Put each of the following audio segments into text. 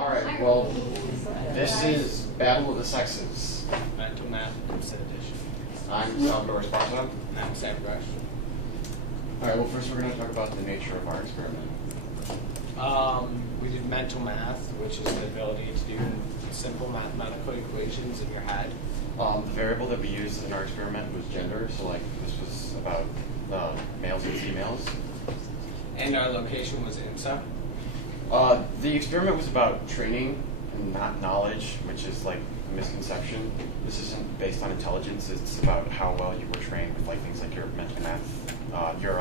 Alright, well, this is Battle of the Sexes. Mental Math Edition. I'm Salvador Esparza. And I'm Sam Brush. Alright, well first we're going to talk about the nature of our experiment. We did mental math, which is the ability to do simple mathematical equations in your head. The variable that we used in our experiment was gender, so like this was about males and females. And our location was IMSA. The experiment was about training and not knowledge, which is like a misconception. This isn't based on intelligence, it's about how well you were trained with like things like your mental math, your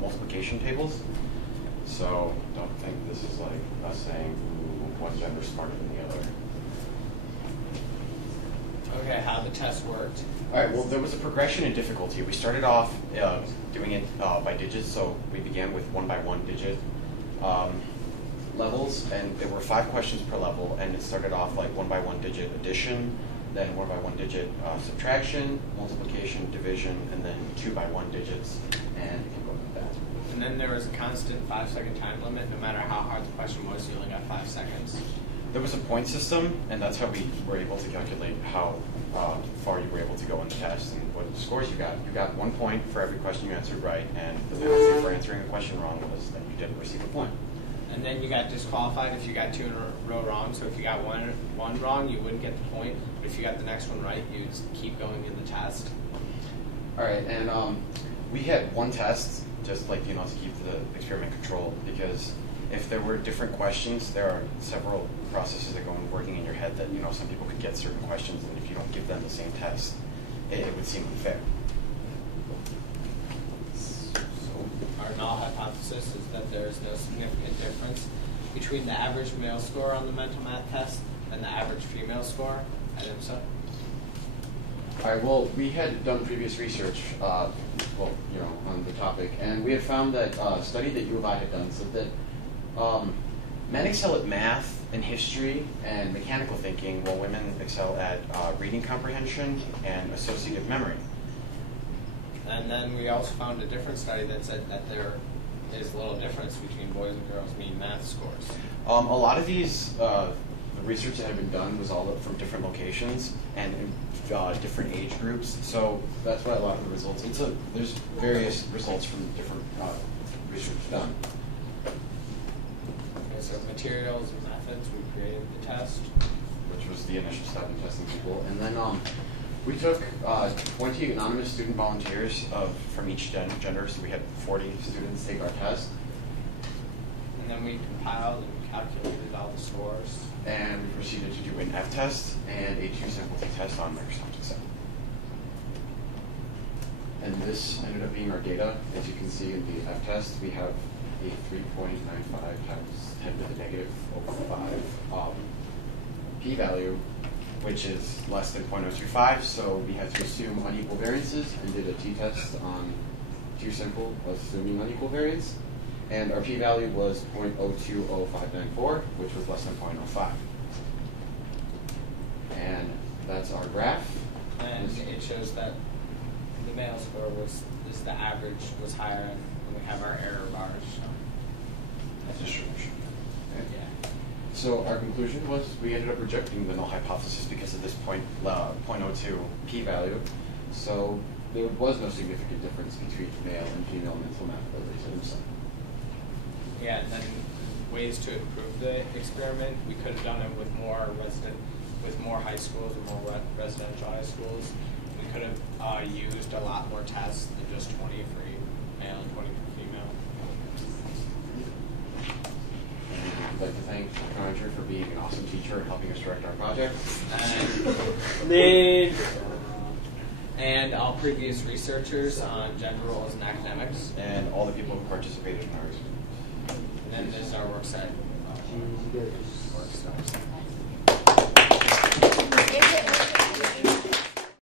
multiplication tables. So don't think this is like us saying one gender's smarter than the other. Okay, how the test worked. Alright, well there was a progression in difficulty. We started off doing it by digits, so we began with 1 by 1 digit levels, and there were 5 questions per level, and it started off like 1 by 1 digit addition, then 1 by 1 digit subtraction, multiplication, division, and then 2 by 1 digits, and it can go like that. And then there was a constant 5-second time limit. No matter how hard the question was, you only got 5 seconds. There was a point system, and that's how we were able to calculate how far you were able to go in the test and what scores you got. You got 1 point for every question you answered right, and the penalty for answering a question wrong was that you didn't receive a point. And then you got disqualified if you got 2 in a row wrong. So if you got one wrong, you wouldn't get the point. But if you got the next one right, you'd keep going in the test. All right, and we had one test, just like, to keep the experiment controlled, because if there were different questions, there are several processes that go in working in your head that, some people could get certain questions, and if you don't give them the same test, it would seem unfair. Our null hypothesis is that there is no significant difference between the average male score on the mental math test and the average female score at IMSA. All right, well, we had done previous research, on the topic, and we had found that a study that U of I had done said that men excel at math and history and mechanical thinking, while women excel at reading comprehension and associative memory. And then we also found a different study that said that there is little difference between boys and girls' mean math scores. A lot of these, the research that had been done was all from different locations and in different age groups. So that's why a lot of the results, there's various results from different research done. Okay, so materials and methods, we created the test. Which was the initial step in testing people. And then we took 20 anonymous student volunteers from each gender, so we had 40 students take our test. And then we compiled and calculated all the scores. And we proceeded to do an F-test and a 2-simplicity test on Microsoft Excel. And this ended up being our data. As you can see in the F-test, we have a 3.95 times 10 to the negative over 5 p-value, which is less than 0.025, so we had to assume unequal variances and did a t-test on 2 simple, assuming unequal variance. And our p-value was 0.020594, which was less than 0.05. And that's our graph. And it shows that the male score is the average was higher, and we have our error bars. So that's distribution. Okay. Yeah. So our conclusion was we ended up rejecting the null hypothesis because of this 0.02 p-value. So there was no significant difference between male and female mental math abilities at IMSA. Yeah, and then ways to improve the experiment, we could have done it with more high schools and more residential high schools. We could have used a lot more tests than just 20 for male and 20 for female. I'd like to thank Dr. Andrew for being an awesome teacher and helping us direct our project. And all previous researchers on gender roles and academics. And all the people who participated in our experiment. And then there's our work site.